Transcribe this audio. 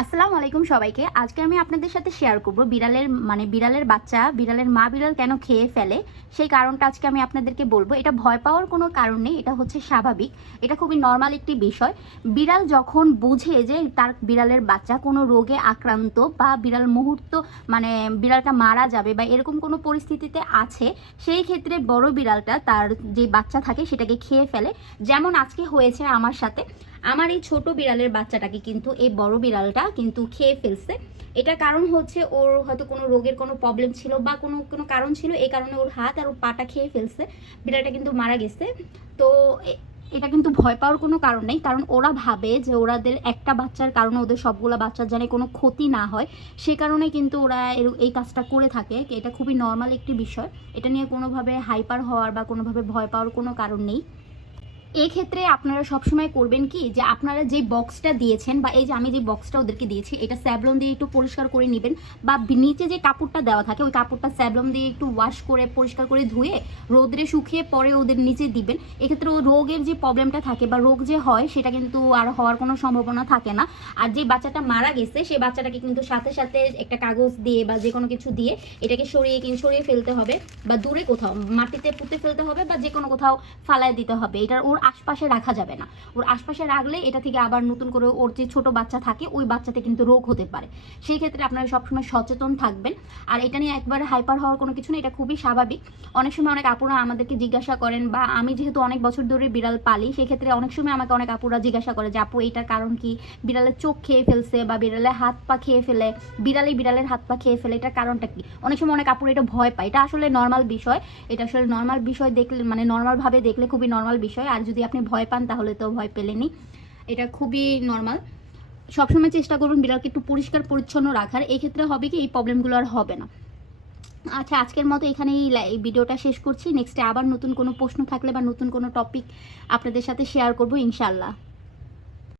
আসসালামু আলাইকুম সবাইকে। আজকে আমি আপনাদের সাথে শেয়ার করব বিড়ালের বাচ্চা বিড়ালের মা বিড়াল কেন খেয়ে ফেলে সেই কারণটা আজকে আমি আপনাদেরকে বলবো। এটা ভয় পাওয়ার কোনো কারণ নেই, এটা হচ্ছে স্বাভাবিক, এটা খুবই নর্মাল একটি বিষয়। বিড়াল যখন বুঝে যে তার বিড়ালের বাচ্চা কোনো রোগে আক্রান্ত বা বিড়ালটা মারা যাবে বা এরকম কোনো পরিস্থিতিতে আছে, সেই ক্ষেত্রে বড় বিড়ালটা তার যে বাচ্চা থাকে সেটাকে খেয়ে ফেলে। যেমন আজকে হয়েছে আমার সাথে, আমার এই ছোট বিড়ালের বাচ্চাটাকে কিন্তু এই বড় বিড়ালটা কিন্তু খেয়ে ফেলছে। এটার কারণ হচ্ছে ওর হয়তো কোনো রোগের কোনো প্রবলেম ছিল বা কোনো কোনো কারণ ছিল, এই কারণে ওর হাত আর ওর পাটা খেয়ে ফেলছে। বিড়ালটা কিন্তু মারা গেছে। তো এটা কিন্তু ভয় পাওয়ার কোনো কারণ নেই, কারণ ওরা ভাবে যে ওরাদের একটা বাচ্চার কারণে ওদের সবগুলো বাচ্চার যেন কোনো ক্ষতি না হয়, সে কারণে কিন্তু ওরা এই কাজটা করে থাকে। এটা খুবই নর্মাল একটি বিষয়, এটা নিয়ে কোনোভাবে হাইপার হওয়ার বা কোনোভাবে ভয় পাওয়ার কোনো কারণ নেই। এক্ষেত্রে আপনারা সবসময় করবেন কি, যে আপনারা যে বক্সটা দিয়েছেন বা এই যে আমি যে বক্সটা ওদেরকে দিয়েছি, এটা স্যাভলন দিয়ে একটু পরিষ্কার করে নেবেন, বা নিচে যে কাপড়টা দেওয়া থাকে ওই কাপড়টা স্যাভলন দিয়ে একটু ওয়াশ করে পরিষ্কার করে ধুয়ে রোদ্রে শুকিয়ে পরে ওদের নিচে দিবেন। এক্ষেত্রে ও রোগের যে প্রবলেমটা থাকে বা রোগ যে হয় সেটা কিন্তু আর হওয়ার কোনো সম্ভাবনা থাকে না। আর যে বাচ্চাটা মারা গেছে সেই বাচ্চাটাকে কিন্তু সাথে সাথে একটা কাগজ দিয়ে বা যে কোনো কিছু দিয়ে এটাকে সরিয়ে ফেলতে হবে, বা দূরে কোথাও মাটিতে পুঁতে ফেলতে হবে, বা যে কোনো কোথাও ফালায় দিতে হবে। এটার ওর আশপাশে রাখা যাবে না। ওর আশপাশে রাখলে এটা থেকে আবার নতুন করে ওর যে ছোট বাচ্চা থাকে ওই বাচ্চাতে কিন্তু রোগ হতে পারে। সেই ক্ষেত্রে আপনারা সবসময় সচেতন থাকবেন। আর এটা নিয়ে একবারে হাইপার হওয়ার কোনো কিছু নেই, এটা খুবই স্বাভাবিক। অনেক সময় অনেক আপুরা আমাদেরকে জিজ্ঞাসা করেন, বা আমি যেহেতু অনেক বছর ধরে বিড়াল পালি, সেক্ষেত্রে অনেক সময় আমাকে অনেক আপুরা জিজ্ঞাসা করে যে আপু এটার কারণ কি, বিড়ালের চোখ খেয়ে ফেলছে বা বিড়ালের হাত পা খেয়ে ফেলে, বিড়ালের হাত পা খেয়ে ফেলে, এটার কারণটা কি। অনেক সময় অনেক আপুরা এটা ভয় পায়, এটা আসলে নর্মাল বিষয়। এটা আসলে নর্মাল বিষয় দেখলে, নর্মালভাবে দেখলে খুবই নর্মাল বিষয়। আর যদি আপনি ভয় পান তাহলে তো ভয় পেলেনই, এটা খুবই নর্মাল। সবসময় চেষ্টা করবেন বিড়ালকে একটু পরিষ্কার পরিচ্ছন্ন রাখার, এক্ষেত্রে হবে কি এই প্রবলেমগুলো আর হবে না। আচ্ছা, আজকের মতো এখানেই এই ভিডিওটা শেষ করছি। নেক্সটে আবার নতুন কোনো প্রশ্ন থাকলে বা নতুন কোনো টপিক আপনাদের সাথে শেয়ার করবো ইনশাআল্লাহ।